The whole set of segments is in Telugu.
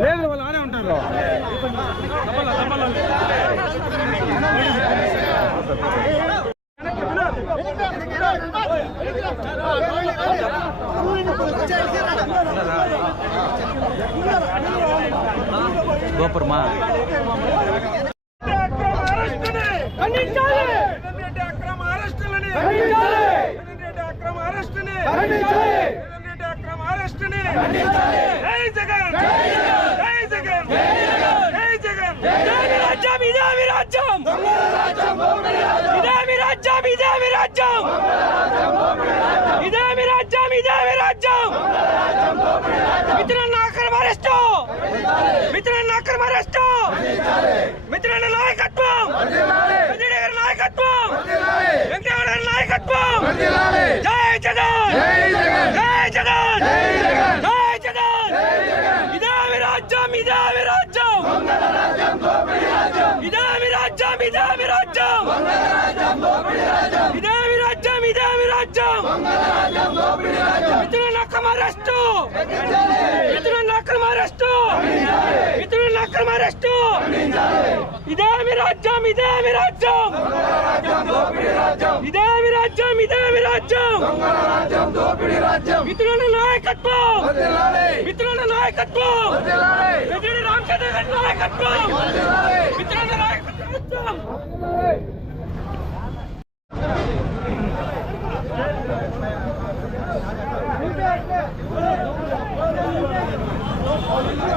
లేదు వాళ్ళు ఆనే ఉంటారు గోపురమా? కొద్ది బ్యాక్ వచ్చి బ్యాక్ వచ్చి కొద్ది బ్యాక్ వచ్చేయండి మనం వచ్చే కొద్ది వాళ్ళు లేదు వాళ్ళు ఆనే ఉంటారు తప్పలా తప్పలా గోపురమా మిత్రులను ఆక్రమరిస్తూ మిత్రులను ఆక్రమరిస్తూ మిత్రుల నాయకత్వం వెంకయ్య గారి నాయకత్వం వెంకయ్య గారి నాయకత్వం జై జగన్ జై జగన్ జై జగన్ ఇదే మీ రాజ్యం ఇదే మీ రాజ్యం ఇదే మీ రాజ్యం ఇదే మీ రాజ్యం ఇదే మీ రాజ్యం ఇదే మీ రాజ్యం మిత్రులను అక్రమరెస్టు మిత్రులను అక్రమరెస్టు మిత్రులను అక్రమరెస్టు ఇదే మీ రాజ్యం ఇదే మీ రాజ్యం ఇదే మీ రాజ్యం ఇదే మీ రాజ్యం మిత్రుల నాయకత్వం మిత్రుల నాయకత్వం మిత్రుడి రామచంద్ర గారి నాయకత్వం మిత్రుల నాయకత్వం జిల్లాలి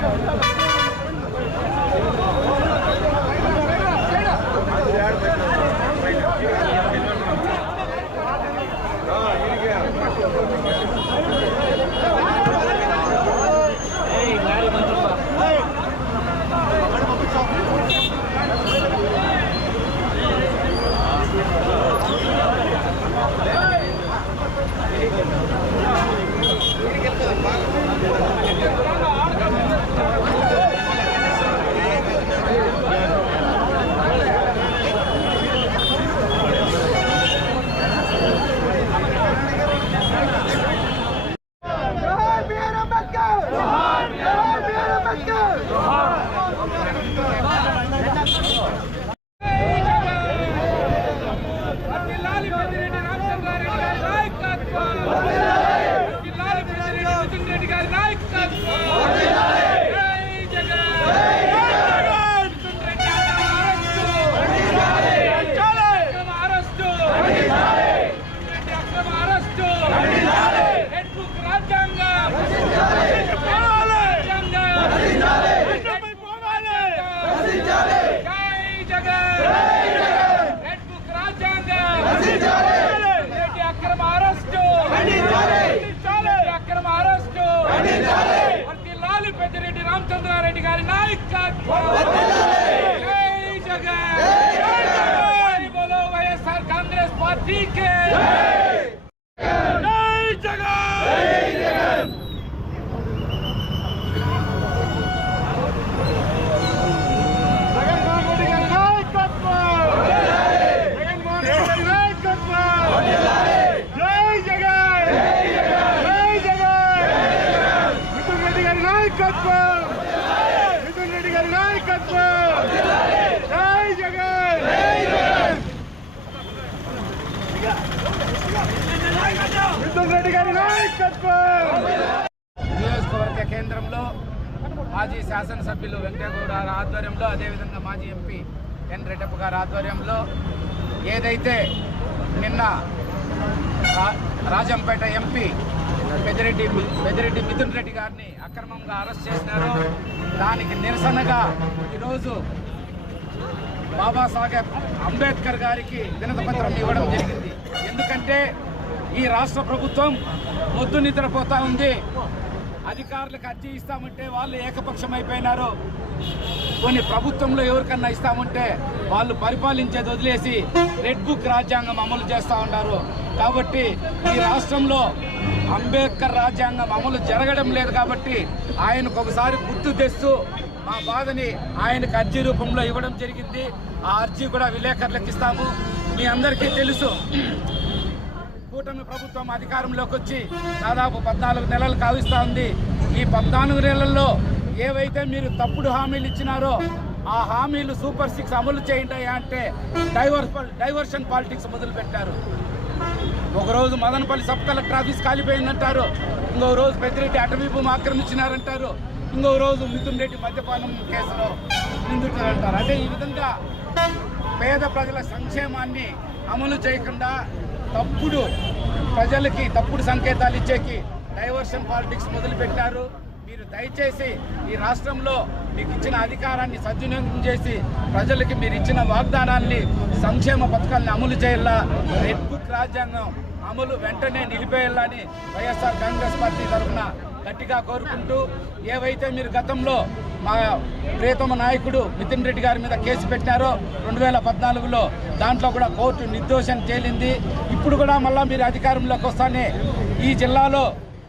పెద్దిరెడ్డి రామచంద్రారెడ్డి గారి నాయకత్వం. జై జగన్. జై బోలో వైఎస్ఆర్ కాంగ్రెస్ పార్టీకి జై జగన్ జగన్మోహన్ రెడ్డి గారి నాయకత్వం జగన్మోహన్ రెడ్డి గారి నాయకత్వం జై జగన్ జై జగన్ మిథున్ రెడ్డి గారి నాయకత్వం మిథున్ రెడ్డి గారి నాయకత్వం జై జగన్ మిథున్ రెడ్డి గారి నియోజకవర్గ కేంద్రంలో మాజీ శాసనసభ్యులు వెంకటగౌడ ఆధ్వర్యంలో అదేవిధంగా మాజీ ఎంపీ ఎన్ రెడ్డప్ప గారి ఆధ్వర్యంలో ఏదైతే నిన్న రా- రాజంపేట ఎంపీ పెద్దిరెడ్డి పెద్దిరెడ్డి మిథున్ రెడ్డి గారిని అక్రమంగా అరెస్ట్ చేసినారో దానికి నిరసనగా ఈరోజు బాబాసాహెబ్ అంబేద్కర్ గారికి వినతపత్రం ఇవ్వడం జరిగింది. ఎందుకంటే ఈ రాష్ట్ర ప్రభుత్వం పొద్దు నిద్రపోతా ఉంది. అధికారులకు అర్జీ ఇస్తామంటే వాళ్ళు ఏకపక్షం అయిపోయినారు కొన్ని ప్రభుత్వంలో ఎవరికన్నా ఇస్తామంటే వాళ్ళు పరిపాలించేది వదిలేసి రెడ్ బుక్ రాజ్యాంగం అమలు చేస్తూ ఉన్నారు. కాబట్టి ఈ రాష్ట్రంలో అంబేద్కర్ రాజ్యాంగం అమలు జరగడం లేదు కాబట్టి ఆయనకు ఒకసారి గుర్తు తెస్తూ మా బాధని ఆయనకు అర్జీ రూపంలో ఇవ్వడం జరిగింది. ఆ అర్జీ కూడా విలేకరులకు ఇస్తాము. మీ అందరికీ తెలుసు. కూటమి ప్రభుత్వం అధికారంలోకి వచ్చి దాదాపు పద్నాలుగు నెలలు కావిస్తూ ఉంది ఈ పద్నాలుగు నెలల్లో ఏవైతే మీరు తప్పుడు హామీలు ఇచ్చినారో ఆ హామీలు సూపర్ సిక్స్ అమలు చేయండి అంటే డైవర్ డైవర్షన్ పాలిటిక్స్ మొదలుపెట్టారు. ఒకరోజు మదనపల్లి సబ్ కలెక్టర్ ఆఫీస్ కాలిపోయిందంటారు. ఇంకో రోజు పెద్దిరెడ్డి అటవీ భూమి ఆక్రమించినారంటారు. ఇంకో రోజు మిథున్ రెడ్డి మద్యపానం కేసులో నిందితులంటారు అంటే ఈ విధంగా పేద ప్రజల సంక్షేమాన్ని అమలు చేయకుండా తప్పుడు ప్రజలకి తప్పుడు సంకేతాలు ఇచ్చేకి డైవర్షన్ పాలిటిక్స్ మొదలుపెట్టారు. మీరు దయచేసి ఈ రాష్ట్రంలో మీకు ఇచ్చిన అధికారాన్ని సద్వినియోగం చేసి ప్రజలకి మీరు ఇచ్చిన వాగ్దానాల్ని సంక్షేమ పథకాన్ని అమలు చేయాలా? రెడ్ బుక్ రాజ్యాంగం అమలు వెంటనే నిలిపేయాలని వైఎస్ఆర్ కాంగ్రెస్ పార్టీ తరఫున గట్టిగా కోరుకుంటూ ఏవైతే మీరు గతంలో మా ప్రియతమ నాయకుడు నితిన్ రెడ్డి గారి మీద కేసు పెట్టారో రెండు వేల పద్నాలుగులో దాంట్లో కూడా కోర్టు నిర్దోషం తేలింది. ఇప్పుడు కూడా మళ్ళీ మీరు అధికారంలోకి వస్తానే ఈ జిల్లాలో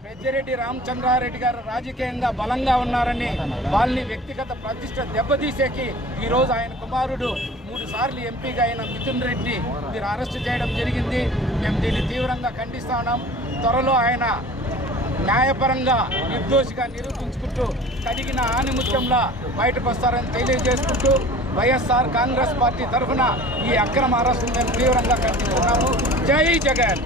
పెద్దిరెడ్డి రామచంద్రారెడ్డి గారు రాజకీయంగా బలంగా ఉన్నారని వాళ్ళని వ్యక్తిగత ప్రతిష్ట దెబ్బతీసేకి ఈరోజు ఆయన కుమారుడు మూడు సార్లు ఎంపీగా అయిన మిథున్ రెడ్డి మీరు అరెస్ట్ చేయడం జరిగింది. మేము దీన్ని తీవ్రంగా ఖండిస్తా ఉన్నాం. త్వరలో ఆయన న్యాయపరంగా నిర్దోషిగా నిరూపించుకుంటూ కడిగిన ఆనిముత్యంలా బయటకు వస్తారని తెలియజేసుకుంటూ వైఎస్ఆర్ కాంగ్రెస్ పార్టీ తరఫున ఈ అక్రమ అరెస్టును మేము తీవ్రంగా ఖండిస్తున్నాము. జై జగన్!